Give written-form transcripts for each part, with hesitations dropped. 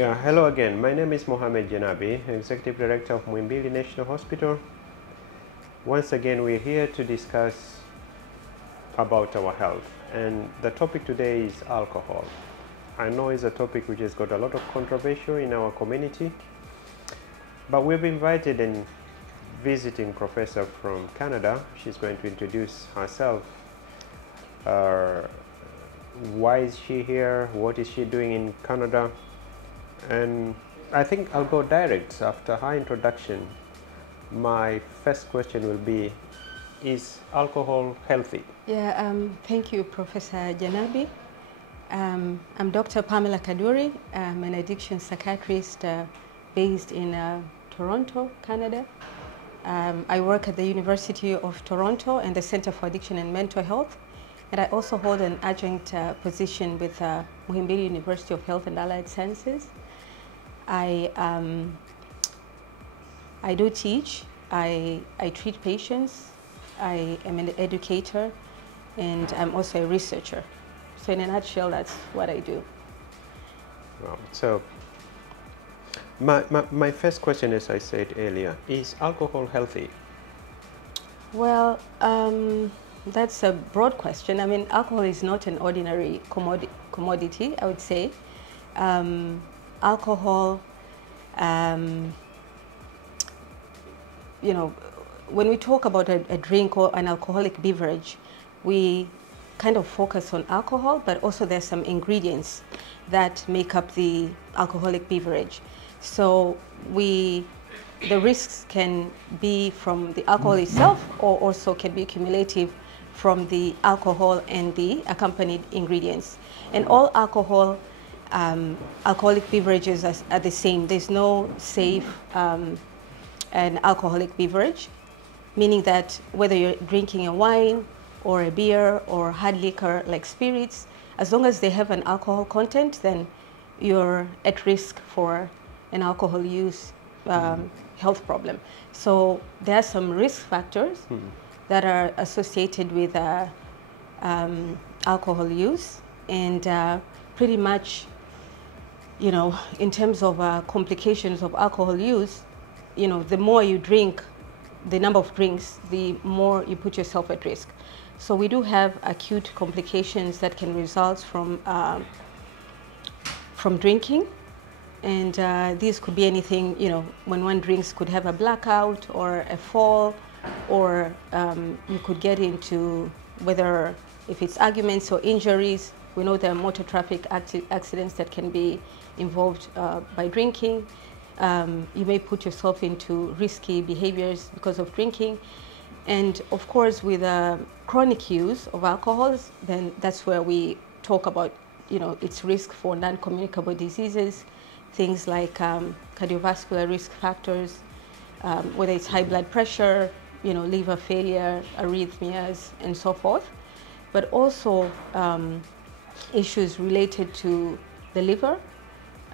Yeah, hello again. My name is Mohamed Janabi, Executive Director of Muhimbili National Hospital. Once again, we're here to discuss about our health, and the topic today is alcohol. I know it's a topic which has got a lot of controversial in our community, but we've invited a visiting professor from Canada. She's going to introduce herself. Why is she here? What is she doing in Canada? And I think I'll go direct after her introduction. My first question will be, is alcohol healthy? Yeah, thank you, Professor Janabi. I'm Dr. Pamela Kaduri. I'm an addiction psychiatrist based in Toronto, Canada. I work at the University of Toronto and the Center for Addiction and Mental Health. And I also hold an adjunct position with Muhimbili University of Health and Allied Sciences. I do teach, I treat patients, I am an educator, and I'm also a researcher. So in a nutshell, that's what I do. Well, so my first question, as I said earlier, is alcohol healthy? Well, that's a broad question. I mean, alcohol is not an ordinary commodity, I would say. Alcohol, you know, when we talk about a drink or an alcoholic beverage, we kind of focus on alcohol, but also there's some ingredients that make up the alcoholic beverage. So the risks can be from the alcohol itself, or also can be cumulative from the alcohol and the accompanied ingredients. And all alcoholic beverages are the same. There's no safe an alcoholic beverage, meaning that whether you're drinking a wine or a beer or hard liquor like spirits, as long as they have an alcohol content, then you're at risk for an alcohol use health problem. So there are some risk factors that are associated with alcohol use, and pretty much, you know, in terms of complications of alcohol use, you know, the more you drink, the number of drinks, the more you put yourself at risk. So we do have acute complications that can result from drinking, and these could be anything. You know, when one drinks, could have a blackout or a fall, or you could get into whether if it's arguments or injuries. We know there are motor traffic accidents that can be involved by drinking. You may put yourself into risky behaviors because of drinking. And of course, with chronic use of alcohols, then that's where we talk about, you know, its risk for non-communicable diseases, things like cardiovascular risk factors, whether it's high blood pressure, you know, liver failure, arrhythmias, and so forth. But also issues related to the liver.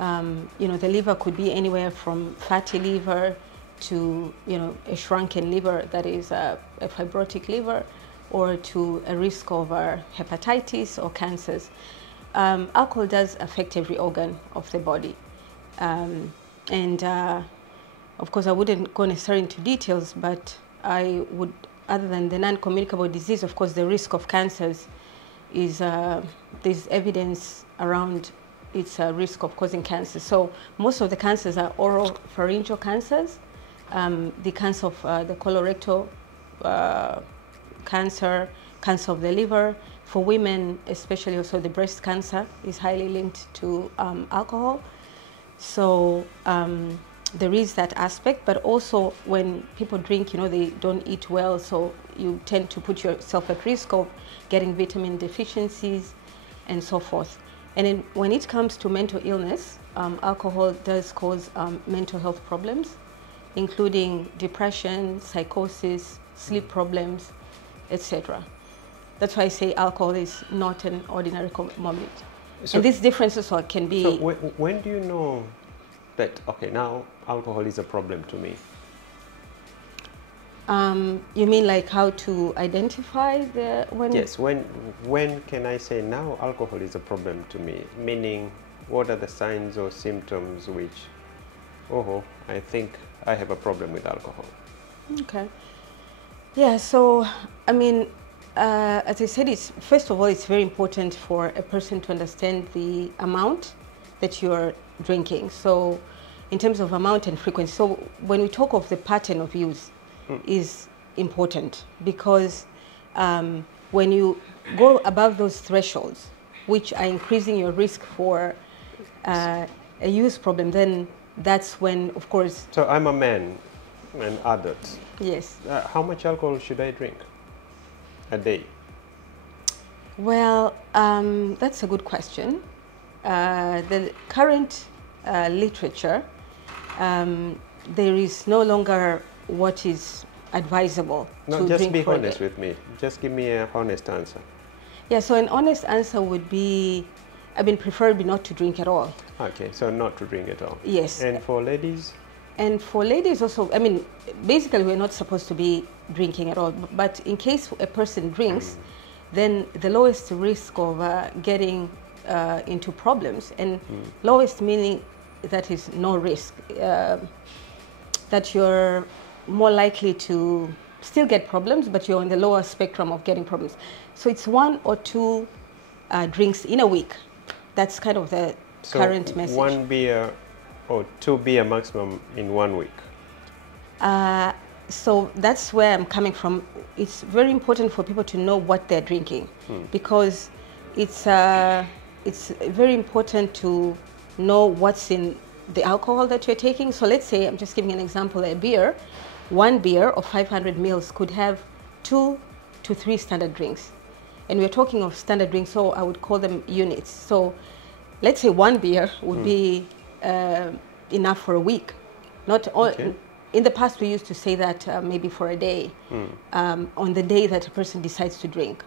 You know, the liver could be anywhere from fatty liver to, you know, a shrunken liver, that is a fibrotic liver, or to a risk of hepatitis or cancers. Alcohol does affect every organ of the body. Of course, I wouldn't go necessarily into details, but I would, other than the non-communicable disease, of course, the risk of cancers is, there's evidence around its risk of causing cancer. So most of the cancers are oropharyngeal cancers. The cancer of the colorectal cancer, cancer of the liver. For women, especially also the breast cancer is highly linked to alcohol. So there is that aspect, but also when people drink, you know, they don't eat well, so you tend to put yourself at risk of getting vitamin deficiencies and so forth. And then when it comes to mental illness, alcohol does cause mental health problems, including depression, psychosis, sleep problems, etc. That's why I say alcohol is not an ordinary commodity. So, and these differences can be... So when do you know that, okay, now alcohol is a problem to me? You mean like how to identify the... Yes, when can I say now alcohol is a problem to me? Meaning what are the signs or symptoms which, oh, I think I have a problem with alcohol? Okay. Yeah, so, I mean, as I said, first of all, it's very important for a person to understand the amount that you're drinking. So, in terms of amount and frequency, so when we talk of the pattern of use is important, because when you go above those thresholds, which are increasing your risk for a use problem, then that's when, of course... So I'm a man, an adult. Yes. How much alcohol should I drink a day? Well, that's a good question. The current literature, there is no longer what is advisable No, to just drink be for a honest day. with me. Just give me a honest answer. Yeah, so an honest answer would be, preferably not to drink at all. Okay, so not to drink at all. Yes. And for ladies? And for ladies also, basically we're not supposed to be drinking at all. But in case a person drinks, then the lowest risk of getting into problems, and lowest meaning that is no risk, that you're more likely to still get problems, but you're on the lower spectrum of getting problems. So it's 1 or 2 drinks in a week. That's kind of the current message. 1 beer or 2 beer maximum in 1 week. So that's where I'm coming from. It's very important for people to know what they're drinking, because it's very important to know what's in the alcohol that you're taking. So let's say, I'm just giving an example, a beer, 1 beer of 500 mils could have 2 to 3 standard drinks. And we're talking of standard drinks, so I would call them units. So let's say 1 beer would be enough for a week. Not all, Okay. In the past, we used to say that maybe for a day, on the day that a person decides to drink.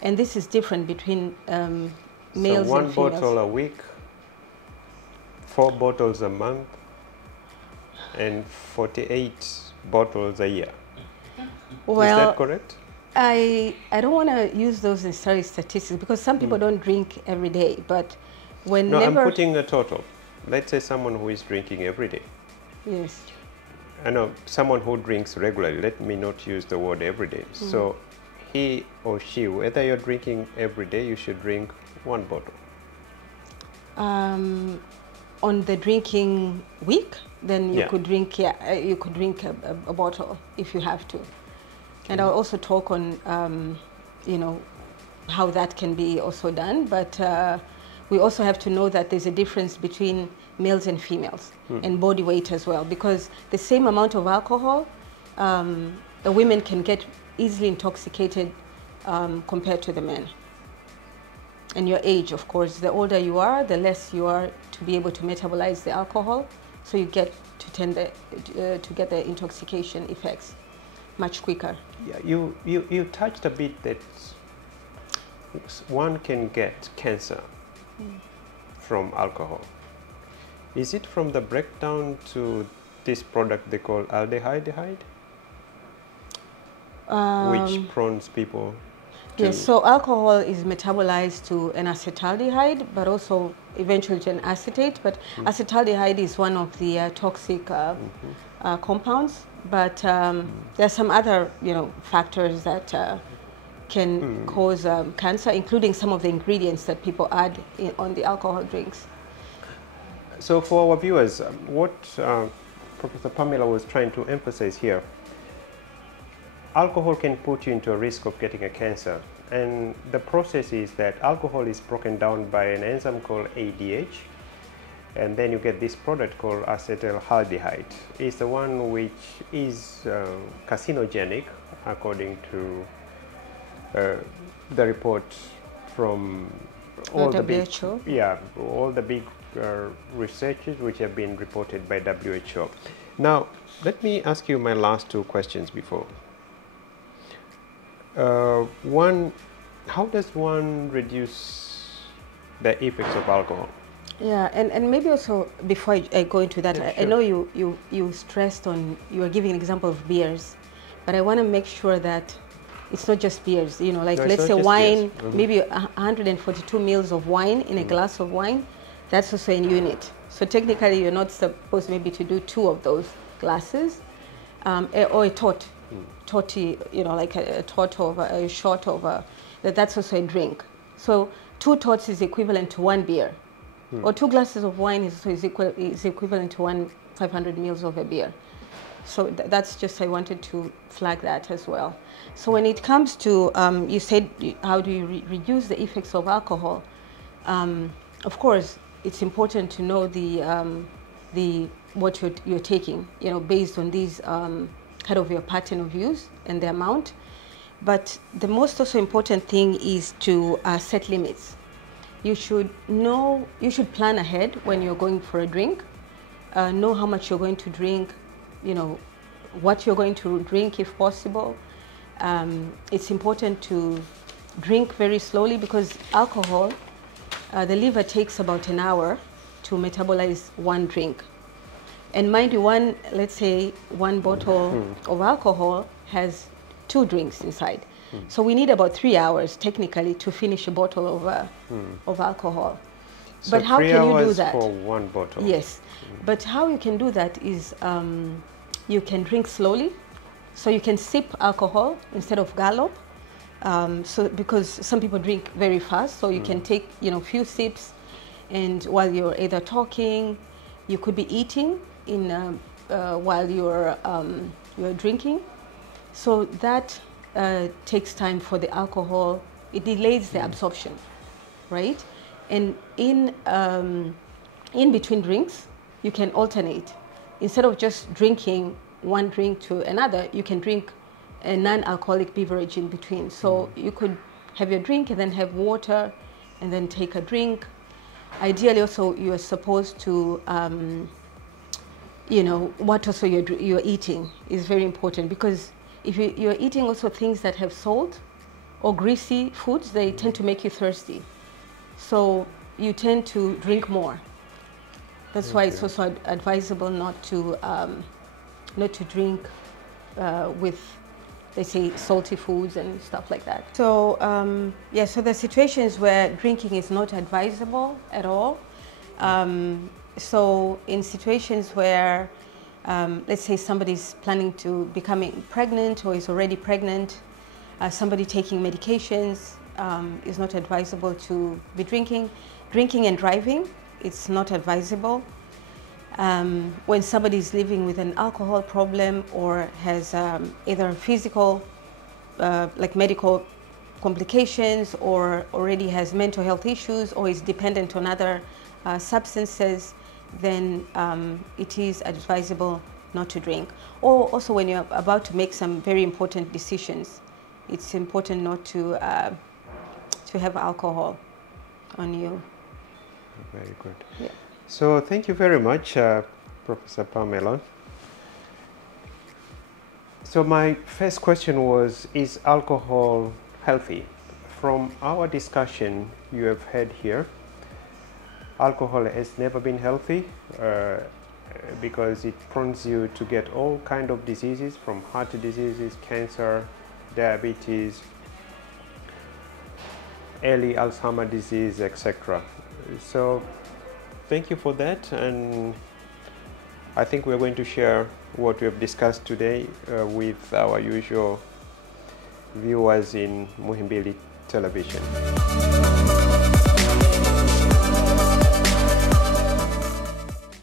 And this is different between males so 1 and females. bottle a week, 4 bottles a month, and 48 bottles a year. Well, is that correct? I don't want to use those necessary statistics, because some people don't drink every day, but No, whenever... I'm putting a total. Let's say someone who is drinking every day. Yes. I know someone who drinks regularly. Let me not use the word every day. So he or she, whether you're drinking every day, you should drink 1 bottle. On the drinking week, then you Yeah. could drink, you could drink a bottle if you have to. And I'll also talk on, how that can be also done. But we also have to know that there's a difference between males and females, and body weight as well, because the same amount of alcohol, the women can get easily intoxicated compared to the men. And your age, of course, the older you are, the less you are to be able to metabolize the alcohol, so you get to get the intoxication effects much quicker. Yeah, you touched a bit that one can get cancer from alcohol. Is it from the breakdown to this product they call aldehyde, which prones people to... Yes, so alcohol is metabolized to an acetaldehyde, but also eventually to an acetate. But acetaldehyde is one of the toxic compounds. But there are some other, factors that can cause cancer, including some of the ingredients that people add on the alcohol drinks. So for our viewers, what Professor Pamela was trying to emphasize here, alcohol can put you into a risk of getting a cancer. And the process is that alcohol is broken down by an enzyme called ADH, and then you get this product called acetaldehyde. It's the one which is carcinogenic, according to the report from all the big, all the big researches which have been reported by WHO. Now, let me ask you my last 2 questions before. One, how does one reduce the effects of alcohol? Yeah, and maybe also before I go into that, Yeah, I know you stressed on, you were giving an example of beers, but I want to make sure that it's not just beers, like no, let's say wine, maybe 142 mils of wine in a glass of wine, That's also in unit. So technically, you're not supposed maybe to do 2 of those glasses, or a tot, totty, you know, like a tot of a shot of that's also a drink. So 2 tots is equivalent to 1 beer, or 2 glasses of wine is equivalent to 1 500 mils of a beer. So that's just, I wanted to flag that as well. So when it comes to, you said, how do you reduce the effects of alcohol? Of course, it's important to know what you're taking, you know, based on these kind of your pattern of use and the amount. But the most also important thing is to set limits. You should plan ahead when you're going for a drink, know how much you're going to drink, you know, what you're going to drink if possible. It's important to drink very slowly because alcohol, the liver takes about an hour to metabolize 1 drink. And mind you, let's say 1 bottle of alcohol has 2 drinks inside. So we need about 3 hours technically to finish a bottle of alcohol. So but how can you do that? For 1 bottle. Yes, but how you can do that is you can drink slowly, so you can sip alcohol instead of gallop. So because some people drink very fast, so you can take, you know, few sips, and while you're either talking, you could be eating while you're drinking. So that takes time for the alcohol. It delays the absorption, right? And in between drinks, you can alternate. Instead of just drinking 1 drink to another, you can drink a non-alcoholic beverage in between. So you could have your drink and then have water and then take a drink. Ideally also you are supposed to, you know, what also you're eating is very important, because if you're eating also things that have salt or greasy foods, they tend to make you thirsty. So you tend to drink more. That's why it's also advisable not to drink with, they say, salty foods and stuff like that. So yeah, so the situations where drinking is not advisable at all. So in situations where, let's say somebody's planning to becoming pregnant or is already pregnant, somebody taking medications, is not advisable to be drinking. Drinking and driving, it's not advisable. When somebody is living with an alcohol problem or has either physical, like medical complications, or already has mental health issues, or is dependent on other substances, then it is advisable not to drink. Or also when you're about to make some very important decisions, it's important not to have alcohol on you. Very good. Yeah. So thank you very much, Professor Pamela. So my first question was, is alcohol healthy? From our discussion you have had here, alcohol has never been healthy because it prompts you to get all kind of diseases, from heart diseases, cancer, diabetes, early Alzheimer's disease, etc. So thank you for that, and I think we're going to share what we have discussed today with our usual viewers in Muhimbili Television.